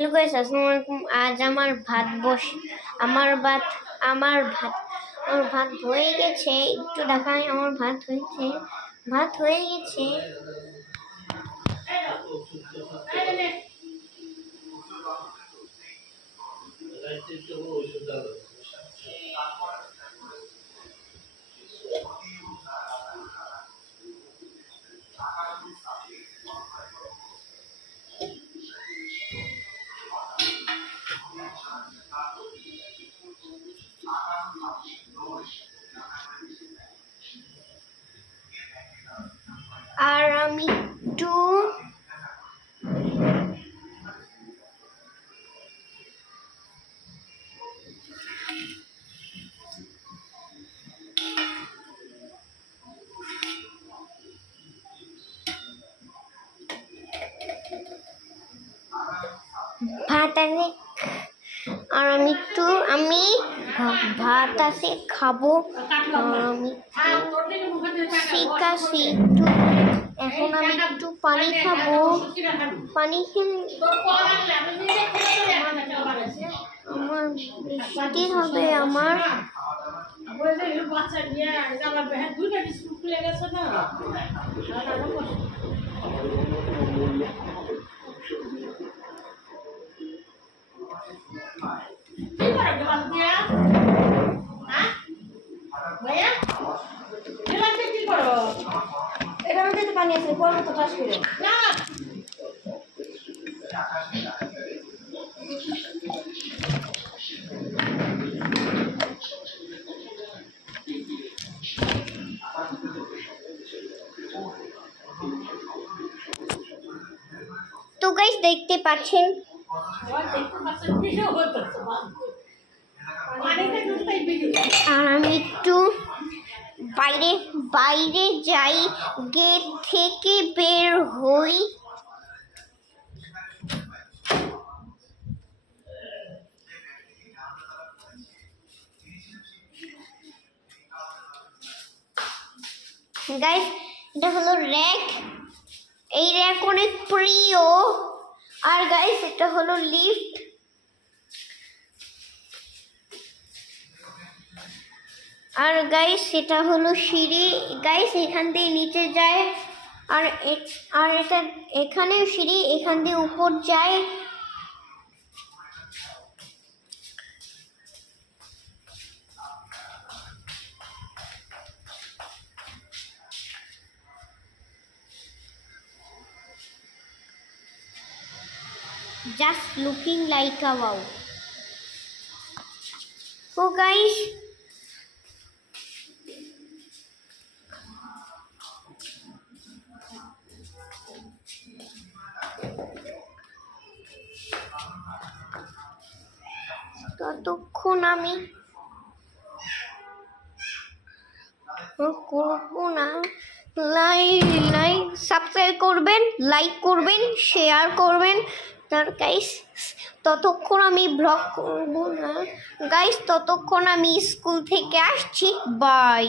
Hello guys, আসসালামু আলাইকুম। আজ আমার ভাত হয়ে গেছে। একটু দেখাই, আমার ভাত হয়ে গেছে। আর আমি একটু ভাত আছে, আর আমি ভাত আছে খাবো। আমি শিকাছি একটু, এখন আমি একটু পানি খাবো। পানি খেলে আমার বৃষ্টি হবে। আমার পানি আছে, পরে তো চাষ করে তো গাইস দেখতে পাচ্ছেন, আর আমি একটু বাইরে যাই, গেট থেকে বের হই। গাইস, এটা হলো র্যাক। এই র্যাক অনেক প্রিয়। আর গাইস, এটা হলো লিফট। আর গাইস, এটা হলো সিঁড়ি। গাইস, এখান দিয়ে নিচে যায়। আর এটা এখানেও সিঁড়ি, এখান দিয়ে উপর যায়। Just looking like a wow. So guys, ততক্ষণ আমি করবো না। সাবস্ক্রাইব করবেন, লাইক করবেন, শেয়ার করবেন। তার গাইস, ততক্ষণ আমি ব্লগ করবো না। গাইস, ততক্ষণ আমি স্কুল থেকে আসছি। বাই।